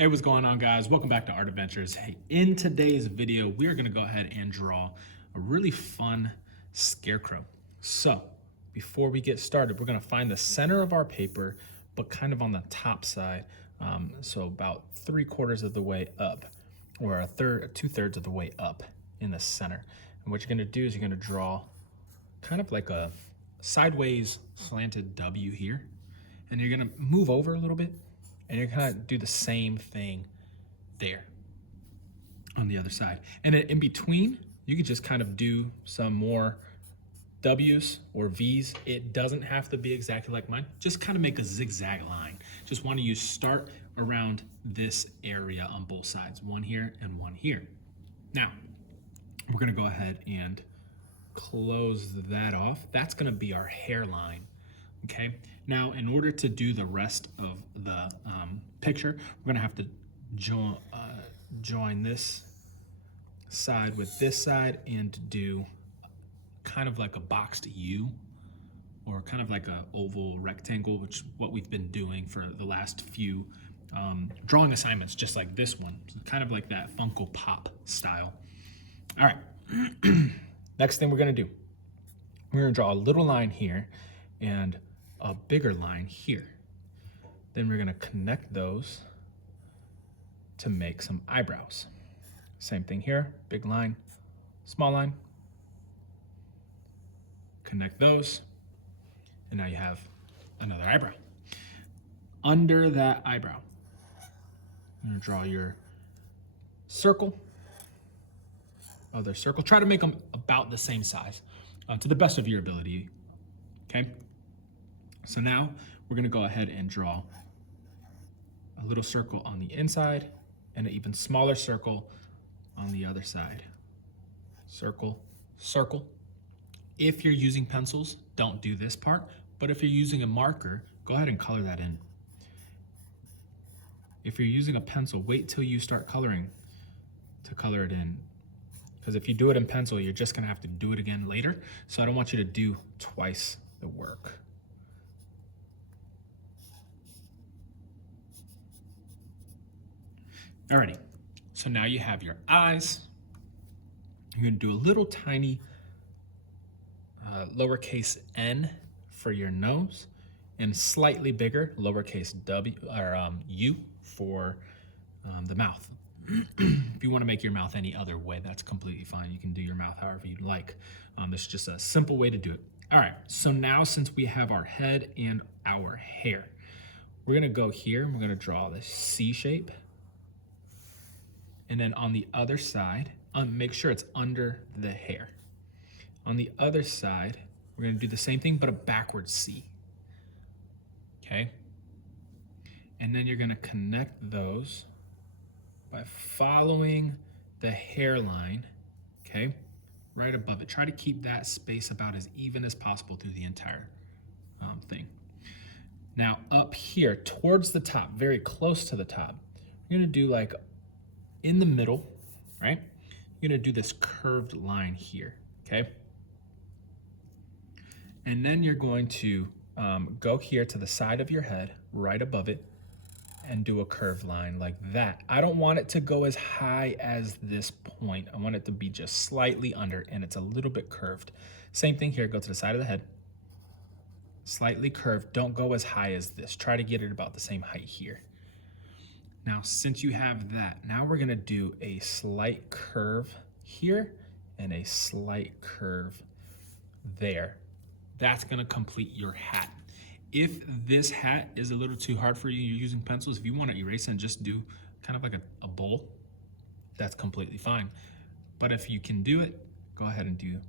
Hey, what's going on, guys? Welcome back to Art Adventures. Hey, in today's video, we are gonna go ahead and draw a really fun scarecrow. So before we get started, we're gonna find the center of our paper, but kind of on the top side. So about 3/4 of the way up, or two-thirds of the way up in the center. And what you're gonna do is you're gonna draw kind of like a sideways slanted W here. And you're gonna move over a little bit, and you're gonna do the same thing there on the other side. And then in between, you can just kind of do some more W's or V's. It doesn't have to be exactly like mine. Just kind of make a zigzag line. Just want to start around this area on both sides, one here and one here. Now, we're gonna go ahead and close that off. That's gonna be our hairline. Okay, now in order to do the rest of the picture, we're gonna have to join this side with this side and do kind of like a boxed U, or kind of like a oval rectangle, which is what we've been doing for the last few drawing assignments, just like this one, kind of like that Funko Pop style. All right, next thing we're gonna do, we're gonna draw a little line here and a bigger line here. Then we're gonna connect those to make some eyebrows. Same thing here, big line, small line. Connect those, and now you have another eyebrow. Under that eyebrow, you're gonna draw your circle, other circle. Try to make them about the same size, to the best of your ability, okay? So now we're gonna go ahead and draw a little circle on the inside and an even smaller circle on the other side. Circle, circle. If you're using pencils, don't do this part, but if you're using a marker, go ahead and color that in. If you're using a pencil, wait till you start coloring to color it in. Because if you do it in pencil, you're just gonna have to do it again later. So I don't want you to do twice the work. Alrighty, so now you have your eyes. You're gonna do a little tiny lowercase n for your nose, and slightly bigger lowercase w or u for the mouth. If you want to make your mouth any other way, that's completely fine. You can do your mouth however you'd like. It's just a simple way to do it. All right, so now since we have our head and our hair, we're gonna go here and we're gonna draw this C shape. And then on the other side, make sure it's under the hair. On the other side, we're gonna do the same thing, but a backward C, okay? And then you're gonna connect those by following the hairline, okay? Right above it. Try to keep that space about as even as possible through the entire thing. Now up here, towards the top, very close to the top, you're gonna do like in the middle, right? You're gonna do this curved line here, okay? And then you're going to go here to the side of your head, right above it, and do a curved line like that. I don't want it to go as high as this point. I want it to be just slightly under, and it's a little bit curved. Same thing here, go to the side of the head, slightly curved. Don't go as high as this. Try to get it about the same height here. Now, since you have that, now we're gonna do a slight curve here and a slight curve there. That's gonna complete your hat. If this hat is a little too hard for you, you're using pencils, if you wanna erase and just do kind of like a bowl, that's completely fine. But if you can do it, go ahead and do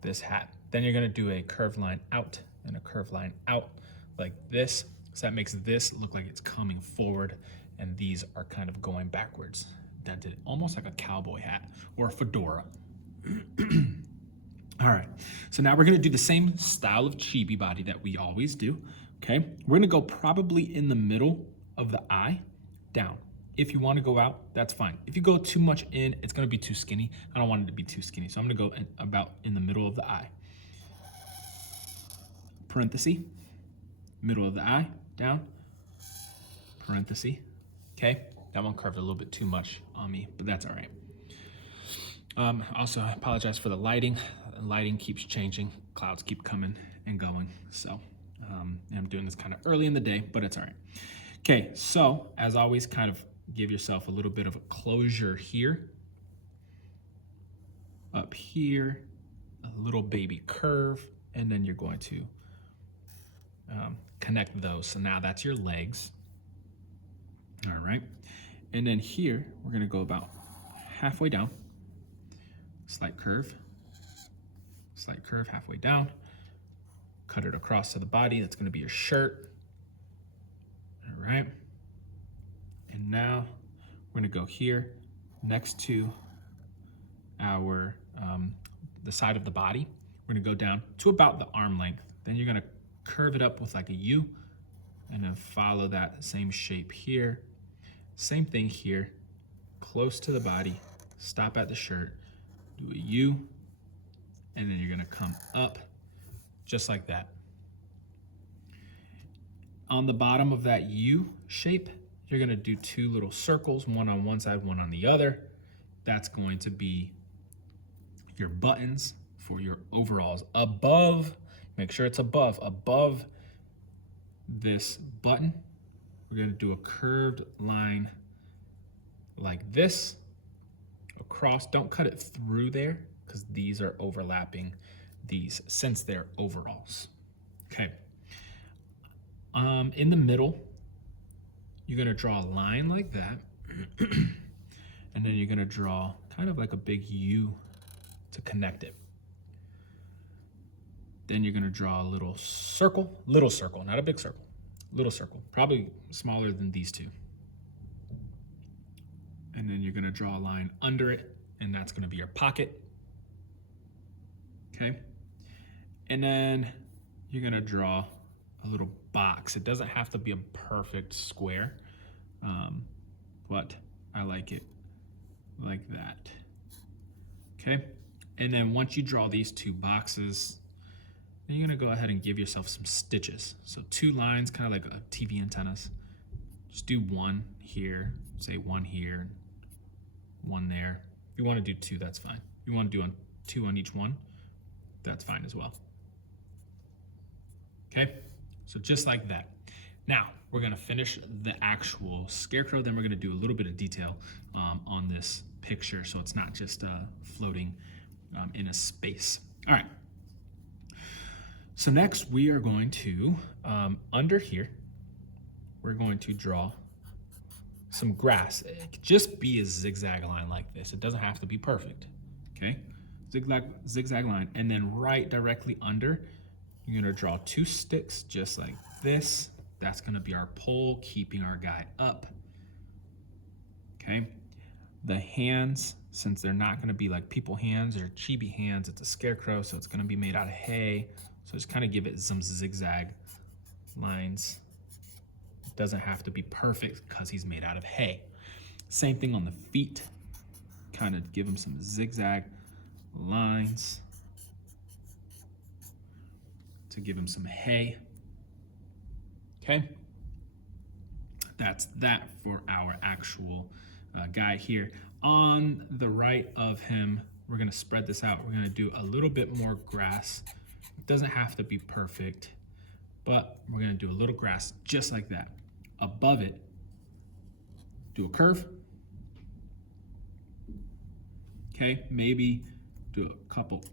this hat. Then you're gonna do a curved line out and a curved line out like this. So that makes this look like it's coming forward, and these are kind of going backwards, dented, almost like a cowboy hat or a fedora. All right, so now we're gonna do the same style of chibi body that we always do, okay? We're gonna go probably in the middle of the eye, down. If you wanna go out, that's fine. If you go too much in, it's gonna be too skinny. I don't want it to be too skinny, so I'm gonna go about in the middle of the eye. Parenthesis, middle of the eye, down, parenthesis, Okay, that one curved a little bit too much on me, but that's all right. Also, I apologize for the lighting. The lighting keeps changing. Clouds keep coming and going. So I'm doing this kind of early in the day, but it's all right. Okay, so as always, kind of give yourself a little bit of a closure here. Up here, a little baby curve, and then you're going to connect those. So now that's your legs. All right. And then here, we're gonna go about halfway down. Slight curve, halfway down. Cut it across to the body. That's gonna be your shirt. All right. And now we're gonna go here next to our, the side of the body. We're gonna go down to about the arm length. Then you're gonna curve it up with like a U and then follow that same shape here. Same thing here, close to the body, stop at the shirt, do a U, and then you're gonna come up just like that. On the bottom of that U shape, you're gonna do two little circles, one on one side, one on the other. That's going to be your buttons for your overalls. Above, make sure it's above this button, we're gonna do a curved line like this across. Don't cut it through there because these are overlapping these since they're overalls. Okay. In the middle, you're gonna draw a line like that, and then you're gonna draw kind of like a big U to connect it. Then you're gonna draw a little circle, not a big circle, little circle, probably smaller than these two. And then you're gonna draw a line under it, and that's gonna be your pocket. Okay. And then you're gonna draw a little box. It doesn't have to be a perfect square, but I like it like that. Okay. And then once you draw these two boxes, then you're gonna go ahead and give yourself some stitches. So two lines, kind of like a TV antennas. Just do one here, say one here, one there. If you wanna do two, that's fine. If you wanna do two on each one, that's fine as well. Okay, so just like that. Now, we're gonna finish the actual scarecrow, then we're gonna do a little bit of detail on this picture so it's not just floating in a space. All right. So next we are going to, under here, we're going to draw some grass. It could just be a zigzag line like this. It doesn't have to be perfect, okay? Zigzag line, and then right directly under, you're gonna draw two sticks just like this. That's gonna be our pole keeping our guy up, okay? The hands, since they're not gonna be like people hands or chibi hands, it's a scarecrow, so it's gonna be made out of hay. So just kind of give it some zigzag lines. It doesn't have to be perfect because he's made out of hay. Same thing on the feet. Kind of give him some zigzag lines to give him some hay. Okay. That's that for our actual guy here. On the right of him, we're gonna spread this out. We're gonna do a little bit more grass. It doesn't have to be perfect, but we're gonna do a little grass just like that. Above it, do a curve. Okay, maybe do a couple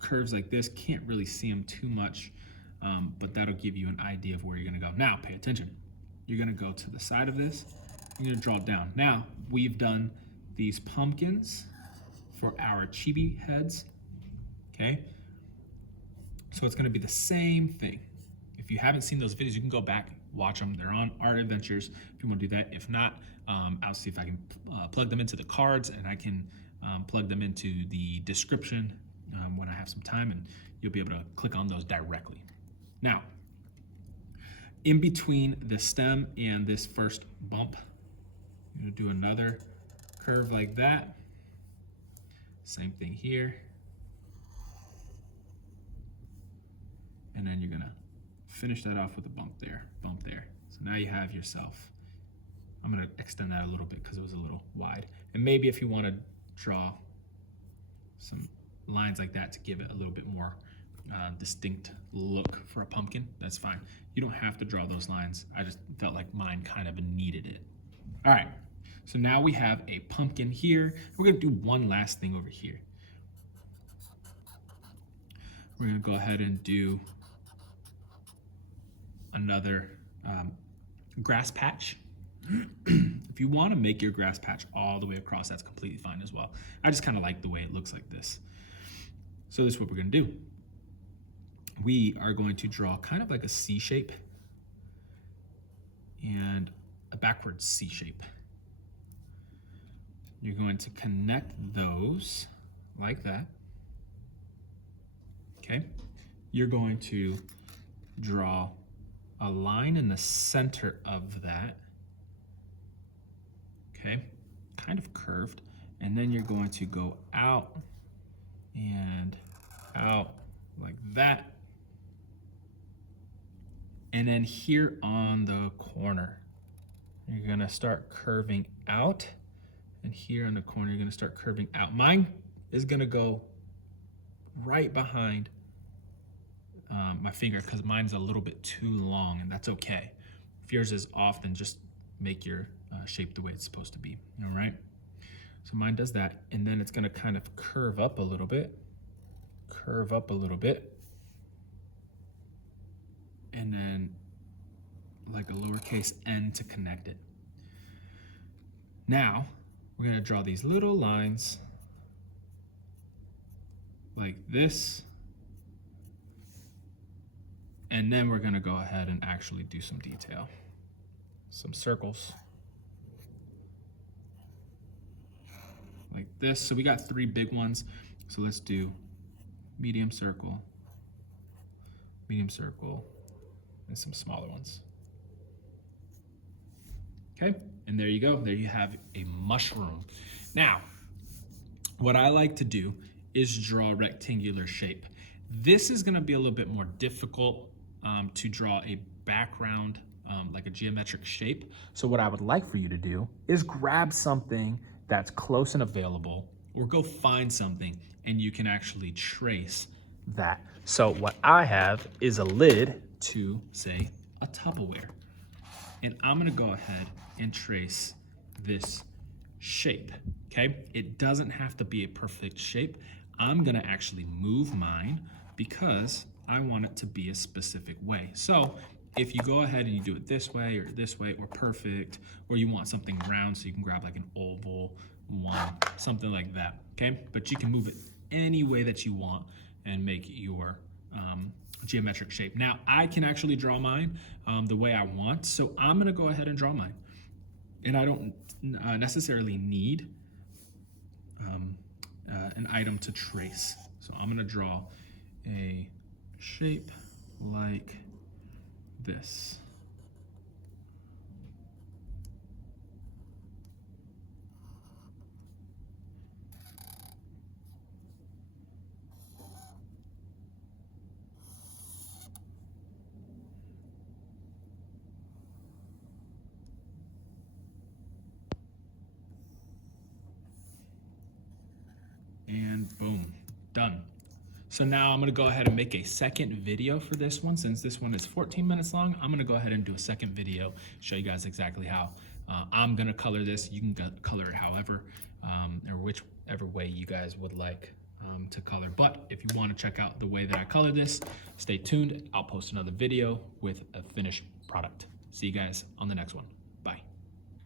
curves like this. Can't really see them too much, but that'll give you an idea of where you're gonna go. Now, pay attention. You're gonna go to the side of this. You're gonna draw down. Now, we've done these pumpkins for our chibi heads, okay? So it's gonna be the same thing. If you haven't seen those videos, you can go back, watch them. They're on Art Adventures if you wanna do that. If not, I'll see if I can plug them into the cards, and I can plug them into the description when I have some time, and you'll be able to click on those directly. Now, in between the stem and this first bump, you're gonna do another curve like that. Same thing here. And then you're gonna finish that off with a bump there, bump there. So now you have yourself I'm gonna extend that a little bit because it was a little wide. And maybe if you wanna draw some lines like that to give it a little bit more distinct look for a pumpkin, that's fine. You don't have to draw those lines. I just felt like mine kind of needed it. All right, so now we have a pumpkin here. We're gonna do one last thing over here. We're gonna go ahead and do another grass patch. If you wanna make your grass patch all the way across, that's completely fine as well. I just kinda like the way it looks like this. So this is what we're gonna do. We are going to draw kind of like a C shape and a backwards C shape. You're going to connect those like that. Okay. You're going to draw a line in the center of that. Okay. Kind of curved. And then you're going to go out and out like that. And then here on the corner, you're gonna start curving out. And here on the corner, you're gonna start curving out. Mine is gonna go right behind my finger because mine's a little bit too long, and that's okay. If yours is off, then just make your shape the way it's supposed to be, all right? So mine does that, and then it's gonna kind of curve up a little bit, and then like a lowercase n to connect it. Now, we're gonna draw these little lines like this, and then we're gonna go ahead and actually do some detail. Some circles. Like this. So we got 3 big ones. So let's do medium circle, and some smaller ones. Okay, and there you go. There you have a mushroom. Now, what I like to do is draw a rectangular shape. This is gonna be a little bit more difficult to draw a background, like a geometric shape. So what I would like for you to do is grab something that's close and available, or go find something and you can actually trace that. So what I have is a lid to, say, a Tupperware. And I'm gonna go ahead and trace this shape, okay? It doesn't have to be a perfect shape. I'm gonna actually move mine because I want it to be a specific way. So if you go ahead and you do it this way or perfect, or you want something round, so you can grab like an oval one, something like that, okay? But you can move it any way that you want and make your geometric shape. Now, I can actually draw mine the way I want, so I'm gonna go ahead and draw mine. And I don't necessarily need an item to trace. So I'm gonna draw a shape like this. And boom, done. So now I'm gonna go ahead and make a second video for this one. Since this one is 14 minutes long, I'm gonna go ahead and do a second video, show you guys exactly how I'm gonna color this. You can color it however, or whichever way you guys would like to color. But if you wanna check out the way that I color this, stay tuned. I'll post another video with a finished product. See you guys on the next one.